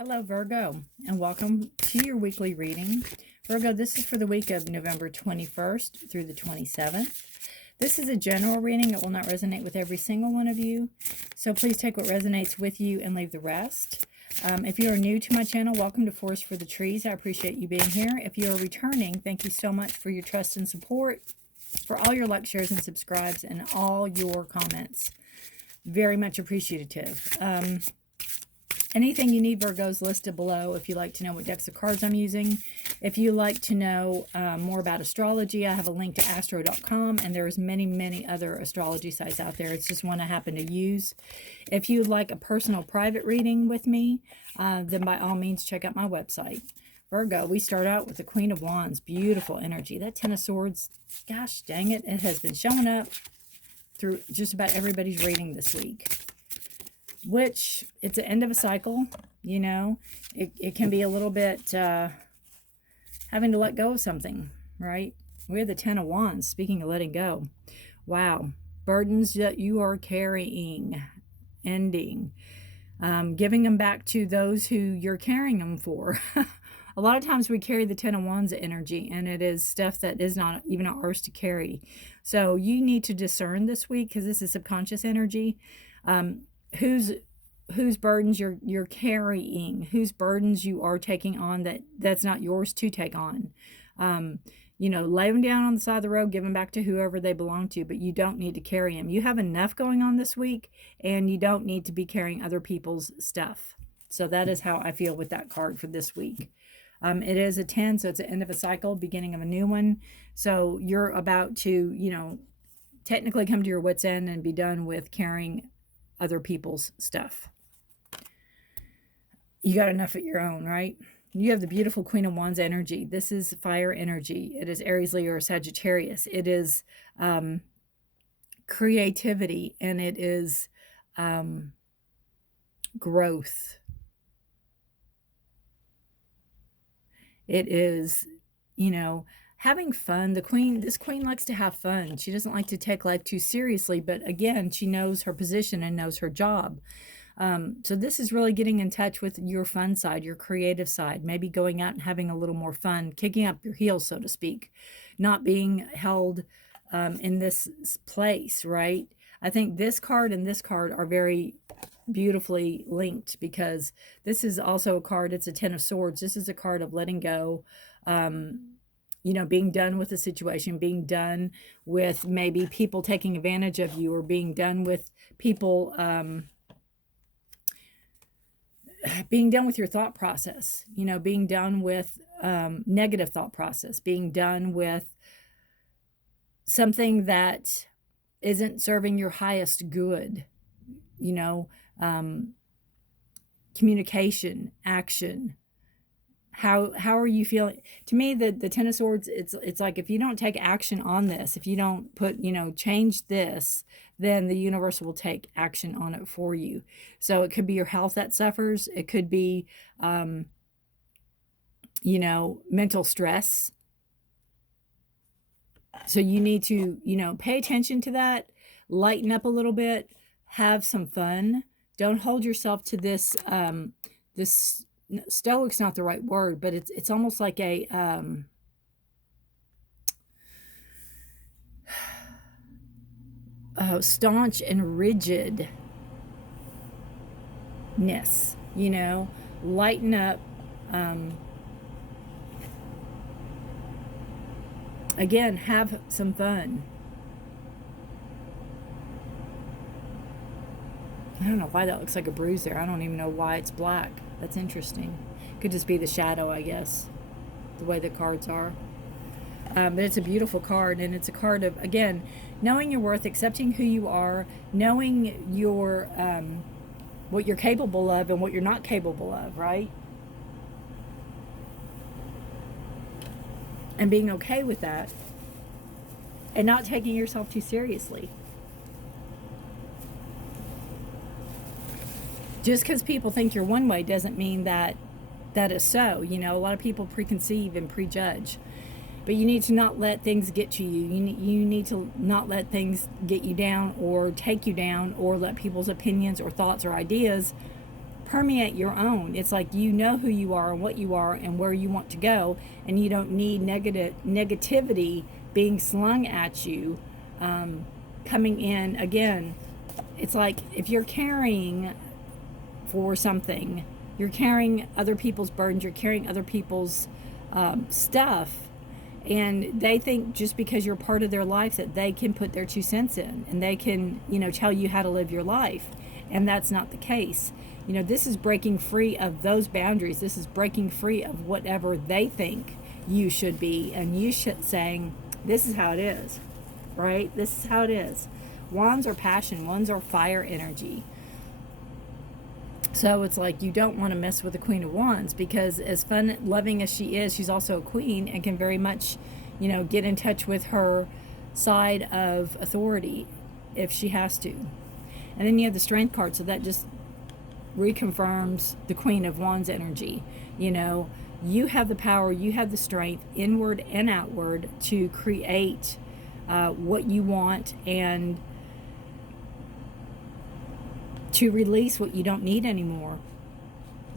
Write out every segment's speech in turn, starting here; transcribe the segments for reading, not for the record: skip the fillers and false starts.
Hello, Virgo, and welcome to your weekly reading. Virgo, this is for the week of November 21st through the 27th. This is a general reading. It will not resonate with every single one of you, so please take what resonates with you and leave the rest. If you are new to my channel, welcome to Forest for the Trees. I appreciate you being here. If you are returning, thank you so much for your trust and support, for all your likes, shares, and subscribes, and all your comments. Very much appreciative. Anything you need, Virgo's listed below. If you like to know what decks of cards I'm using, if you like to know more about astrology, I have a link to astro.com, and there's many other astrology sites out there. It's just one I happen to use. If you'd like a personal private reading with me, then by all means check out my website. Virgo, we start out with the Queen of Wands. Beautiful energy. That Ten of Swords, gosh dang it, it has been showing up through just about everybody's reading this week. Which, it's the end of a cycle, you know. It can be a little bit having to let go of something, right? We have the Ten of Wands, speaking of letting go. Wow. Burdens that you are carrying, ending. Giving them back to those who you're carrying them for. A lot of times we carry the Ten of Wands energy, and it is stuff that is not even ours to carry. So you need to discern this week, because this is subconscious energy. Whose burdens you're carrying, whose burdens you are taking on that's not yours to take on. You know, lay them down on the side of the road, give them back to whoever they belong to, but you don't need to carry them. You have enough going on this week, and you don't need to be carrying other people's stuff. So that is how I feel with that card for this week. It is a 10, so it's the end of a cycle, beginning of a new one. So you're about to, you know, technically come to your wit's end and be done with carrying other people's stuff. You got enough of your own, right? You have the beautiful Queen of Wands energy. This is fire energy. It is Aries, Leo, or Sagittarius. It is creativity, and it is growth. It is, you know, having fun. This queen likes to have fun. She doesn't like to take life too seriously, but again, she knows her position and knows her job. So this is really getting in touch with your fun side, your creative side, maybe going out and having a little more fun, kicking up your heels, so to speak, not being held in this place, right? I think this card and this card are very beautifully linked, because this is also a card, it's a Ten of Swords. This is a card of letting go, you know, being done with the situation, being done with maybe people taking advantage of you, or being done with people, being done with your thought process, you know, being done with negative thought process, being done with something that isn't serving your highest good, you know, communication, action. How are you feeling? To me, the Ten of Swords, it's like, if you don't take action on this, if you don't put, you know, change this, then the universe will take action on it for you. So it could be your health that suffers. It could be, you know, mental stress. So you need to, you know, pay attention to that, lighten up a little bit, have some fun. Don't hold yourself to this, this, stoic's not the right word, but it's almost like a staunch and rigidness, you know. Lighten up. Again, have some fun. I don't know why that looks like a bruise there. I don't even know why it's black. That's interesting. Could just be the shadow, I guess, the way the cards are. But it's a beautiful card, and it's a card of, again, knowing your worth, accepting who you are, knowing your what you're capable of and what you're not capable of, right? And being okay with that, and not taking yourself too seriously. Just because people think you're one way doesn't mean that that is so. You know, a lot of people preconceive and prejudge. But you need to not let things get to you. You need to not let things get you down or take you down, or let people's opinions or thoughts or ideas permeate your own. It's like you know who you are and what you are and where you want to go, and you don't need negativity being slung at you, coming in. Again, it's like if you're caring for something, you're carrying other people's burdens, you're carrying other people's stuff, and they think just because you're part of their life that they can put their 2 cents in, and they can, tell you how to live your life. And that's not the case. This is breaking free of those boundaries. This is breaking free of whatever they think you should be, and you should saying, this is how it is, right? This is how it is. Wands are passion. Wands are fire energy. So it's like you don't want to mess with the Queen of Wands, because as fun loving as she is, she's also a queen and can very much, get in touch with her side of authority if she has to. And then you have the Strength card, so that just reconfirms the Queen of Wands energy. You have the power, you have the strength, inward and outward, to create what you want, and to release what you don't need anymore.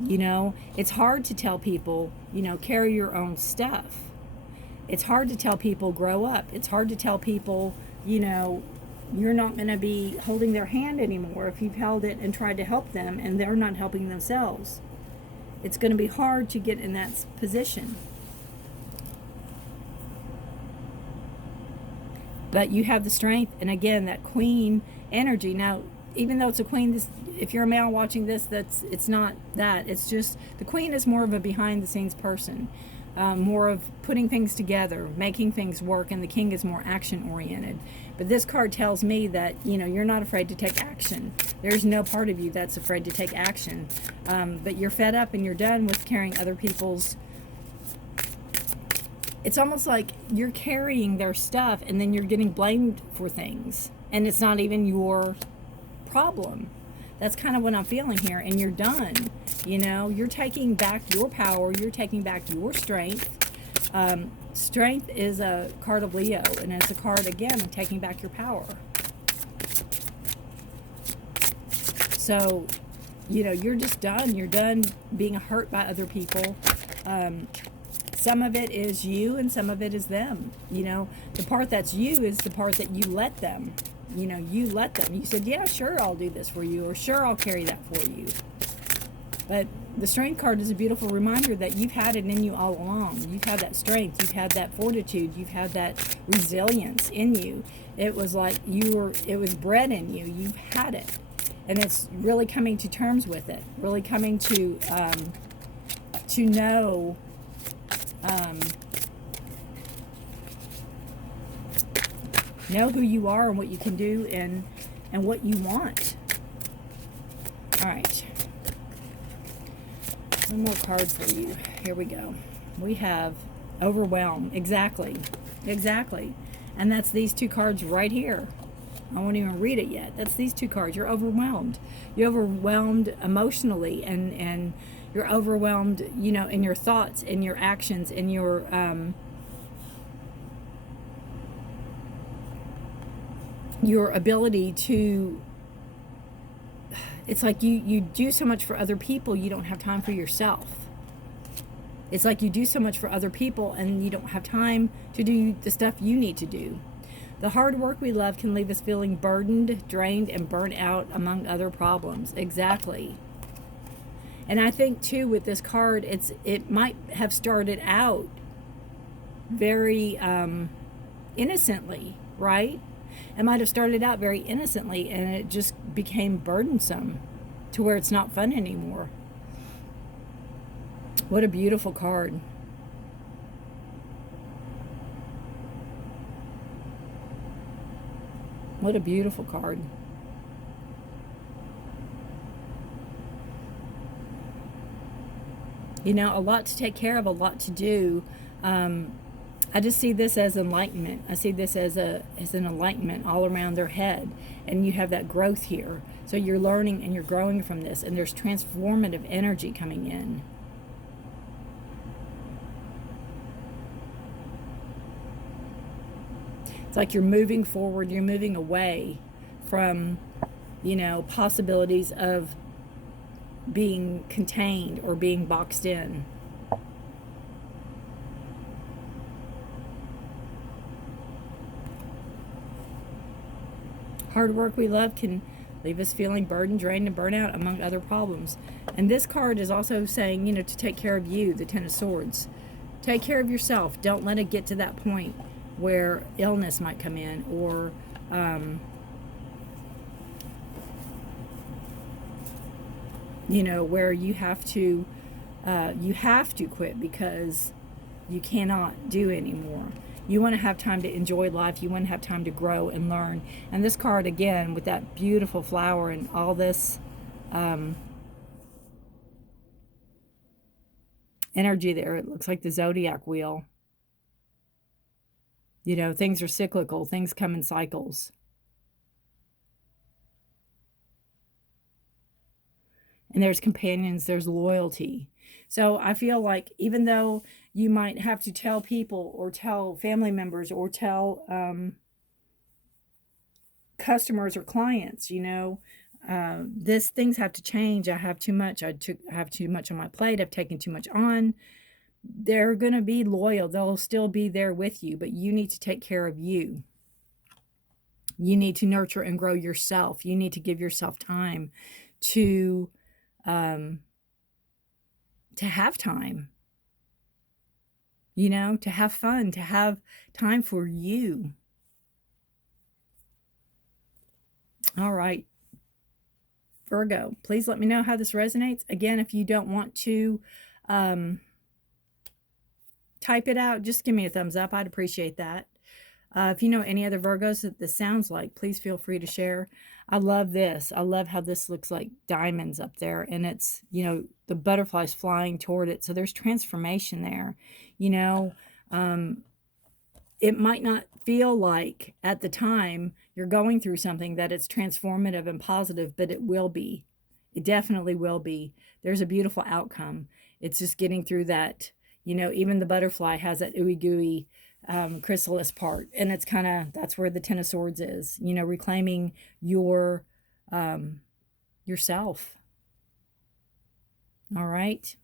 It's hard to tell people, carry your own stuff. It's hard to tell people grow up. It's hard to tell people, you're not going to be holding their hand anymore if you've held it and tried to help them and they're not helping themselves. It's going to be hard to get in that position. But you have the strength, and again, that queen energy. Now, even though it's a queen, if you're a male watching this, it's not that. It's just the queen is more of a behind the scenes person, more of putting things together, making things work, and the king is more action oriented. But this card tells me that you're not afraid to take action. There's no part of you that's afraid to take action, but you're fed up and you're done with carrying other people's. It's almost like you're carrying their stuff and then you're getting blamed for things, and it's not even your problem. That's kind of what I'm feeling here. And you're done. You're taking back your power. You're taking back your strength. Strength is a card of Leo, and it's a card, again, of taking back your power. So, you're just done. You're done being hurt by other people. Some of it is you and some of it is them. The part that's you is the part that you let them. You let them. You said, yeah, sure, I'll do this for you, or sure, I'll carry that for you. But the Strength card is a beautiful reminder that you've had it in you all along. You've had that strength. You've had that fortitude. You've had that resilience in you. It was like it was bred in you. You've had it. And it's really coming to terms with it. Really coming to know know who you are and what you can do and what you want. All right. One more card for you. Here we go. We have overwhelmed. Exactly. And that's these two cards right here. I won't even read it yet. That's these two cards. You're overwhelmed. You're overwhelmed emotionally, and you're overwhelmed, in your thoughts, in your actions, in your ability to. It's like you do so much for other people, you don't have time for yourself. It's like you do so much for other people and you don't have time to do the stuff you need to do. The hard work we love can leave us feeling burdened, drained, and burnt out, among other problems. Exactly. And I think too with this card, it might have started out very innocently, right? It might have started out very innocently, and it just became burdensome to where it's not fun anymore. What a beautiful card. What a beautiful card. A lot to take care of, a lot to do. I just see this as enlightenment. I see this as an enlightenment all around their head. And you have that growth here. So you're learning and you're growing from this. And there's transformative energy coming in. It's like you're moving forward. You're moving away from, possibilities of being contained or being boxed in. Hard work we love can leave us feeling burdened, drained, and burnout, among other problems. And this card is also saying, you know, to take care of you, the Ten of Swords. Take care of yourself. Don't let it get to that point where illness might come in, or you know, where you have to quit because you cannot do anymore. You want to have time to enjoy life. You want to have time to grow and learn. And this card, again, with that beautiful flower and all this energy there, it looks like the zodiac wheel. You know, things are cyclical. Things come in cycles. And there's companions, there's loyalty. So I feel like even though you might have to tell people or tell family members or tell customers or clients, you know, this things have to change. I have too much. I have too much on my plate. I've taken too much on. They're going to be loyal. They'll still be there with you, but you need to take care of you. You need to nurture and grow yourself. You need to give yourself time to have time, you know, to have fun, to have time for you. All right, Virgo, please let me know how this resonates. Again, if you don't want to type it out, just give me a thumbs up. I'd appreciate that. If you know any other Virgos that this sounds like, please feel free to share. I love this. I love how this looks like diamonds up there. And it's, you know, the butterflies flying toward it. So there's transformation there. You know, it might not feel like at the time you're going through something that it's transformative and positive, but it will be. It definitely will be. There's a beautiful outcome. It's just getting through that. You know, even the butterfly has that ooey gooey chrysalis part, and it's kind of, that's where the Ten of Swords is, you know, reclaiming your yourself. All right,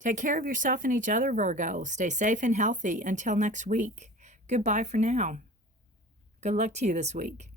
take care of yourself and each other, Virgo. Stay safe and healthy until next week. Goodbye for now. Good luck to you this week.